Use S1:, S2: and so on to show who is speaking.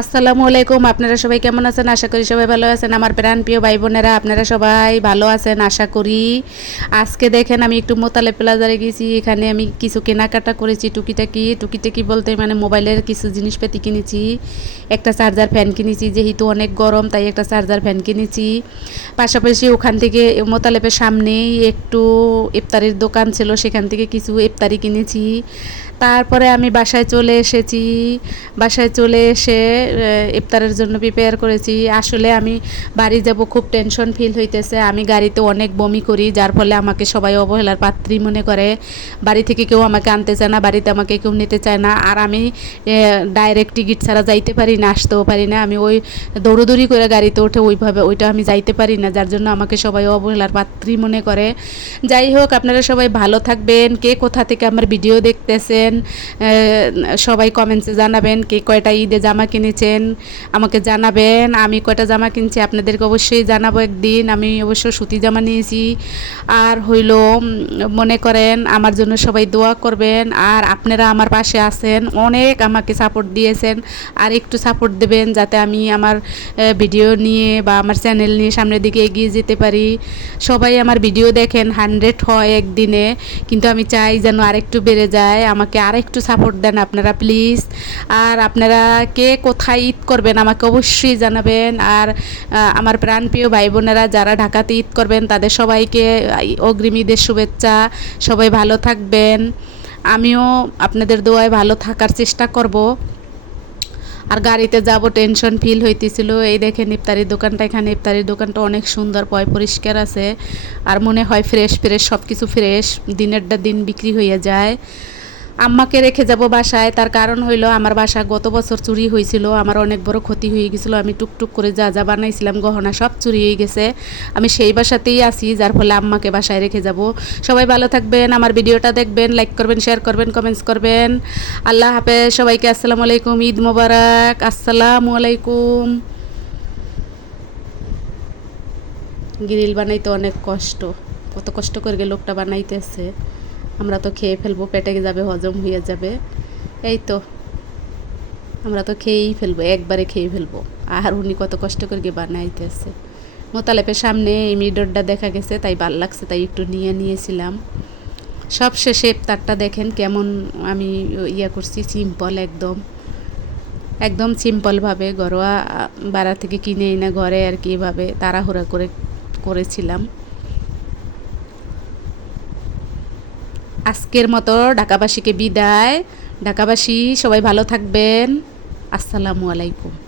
S1: আসসালামু আলাইকুম, আপনারা সবাই কেমন আছেন? আশা করি সবাই ভালো আছেন। আমার প্রাণ প্রিয় ভাই বোনেরা আপনারা সবাই ভালো আছেন? আশা করি। আজকে দেখেন আমি একটু মোতালে প্লাজারে গেছি, এখানে আমি কিছু কেনাকাটা করেছি, টুকিটাকি। টুকিটাকি বলতে মানে মোবাইলের কিছু জিনিসপাতি কিনেছি, একটা চার্জার ফ্যান কিনেছি, যেহেতু অনেক গরম, তাই একটা চার্জার ফ্যান কিনেছি। পাশাপাশি ওখান থেকে মোতালেপের সামনেই একটু ইফতারির দোকান ছিল, সেখান থেকে কিছু ইফতারি কিনেছি। তারপরে আমি বাসায় চলে এসেছি। বাসায় চলে এসে ইফতারের জন্য প্রিপেয়ার করেছি। আসলে আমি বাড়ি যাব, খুব টেনশন ফিল হইতেছে। আমি গাড়িতে অনেক বমি করি, যার ফলে আমাকে সবাই অবহেলার পাত্রী মনে করে। বাড়ি থেকে কেউ আমাকে আনতে চায় না, বাড়িতে আমাকে কেউ নিতে চায় না। আর আমি ডাইরেক্ট টিকিট ছাড়া যাইতে পারি না, আসতেও পারি না। আমি ওই দৌড়োদৌড়ি করে গাড়িতে ওঠে ওইভাবে ওইটা আমি যাইতে পারি না, যার জন্য আমাকে সবাই অবহেলার পাত্রী মনে করে। যাই হোক, আপনারা সবাই ভালো থাকবেন। কে কোথা থেকে আমার ভিডিও দেখতেছেন সবাই কমেন্টসে জানাবেন, কে কয়টা ঈদে জামা কিনেছেন আমাকে জানাবেন। আমি কয়টা জামা কিনছি আপনাদেরকে অবশ্যই জানাব একদিন। আমি অবশ্য সুতি জামা নিয়েছি। আর হইল মনে করেন আমার জন্য সবাই দোয়া করবেন। আর আপনারা আমার পাশে আছেন। অনেক আমাকে সাপোর্ট দিয়েছেন। আর একটু সাপোর্ট দেবেন যাতে আমি আমার ভিডিও নিয়ে বা আমার চ্যানেল নিয়ে সামনের দিকে এগিয়ে যেতে পারি। সবাই আমার ভিডিও দেখেন হান্ড্রেড হয় একদিনে। কিন্তু আমি চাই যেন আরেকটু বেড়ে যায়। আমাকে আরেকটু সাপোর্ট দেন আপনারা প্লিজ আর আপনারা কে কোথায় ঈদ করবেন আমাকে অবশ্যই জানাবেন। আর আমার প্রাণপ্রিয় ভাই বোনেরা যারা ঢাকাতে ঈদ করবেন, তাদের সবাইকে অগ্রিম ঈদের শুভেচ্ছা। সবাই ভালো থাকবেন। আমিও আপনাদের দোয়ায় ভালো থাকার চেষ্টা করব। আর গাড়িতে যাব, টেনশন ফিল হইতেছিল। এই দেখেন ইফতারির দোকানটা, এখানে ইফতারির দোকানটা অনেক সুন্দর, পয় পরিষ্কার আছে। আর মনে হয় ফ্রেশ ফ্রেশ সব কিছু ফ্রেশ। দিনেরটা দিন বিক্রি হয়ে যায়। আম্মাকে রেখে যাব বাসায়। তার কারণ হইল আমার বাসা গত বছর চুরি হয়েছিল আমার অনেক বড় ক্ষতি হয়ে গেছিল, আমি টুকটুক করে যা যা বানাইছিলাম, গহনা সব চুরি হয়ে গেছে। আমি সেই বাসাতেই আছি, যার ফলে আম্মাকে বাসায় রেখে যাব। সবাই ভালো থাকবেন, আমার ভিডিওটা দেখবেন লাইক করবেন শেয়ার করবেন কমেন্টস করবেন। আল্লাহ হাফেজ, সবাইকে আসসালামু আলাইকুম, ঈদ মোবারক, আসসালামু আলাইকুম। গ্রিল বানাইতে অনেক কষ্ট, কত কষ্ট করে লোকটা বানাইতেছে। আমরা তো খেয়ে ফেলব, পেটে যাবে, হজম হয়ে যাবে। এই তো, আমরা তো খেয়েই ফেলব, একবারে খেয়ে ফেলব। আর উনি কত কষ্ট করে গিয়ে বানাইতেছে। মোতালেপের সামনে এই মিডরটা দেখা গেছে, তাই ভালো লাগছে, তাই একটু নিয়ে নিয়েছিলাম। সব শেষে তারটা দেখেন কেমন আমি ইয়া করছি সিম্পল একদম। একদম সিম্পলভাবে ঘরোয়া বাড়া থেকে কিনে এনে ঘরে আর কি এভাবে তাড়াহুড়া করে করেছিলাম। আজকের মতো ঢাকাবাসীকে বিদায়। ঢাকাবাসী সবাই ভালো থাকবেন। আসসালামু আলাইকুম।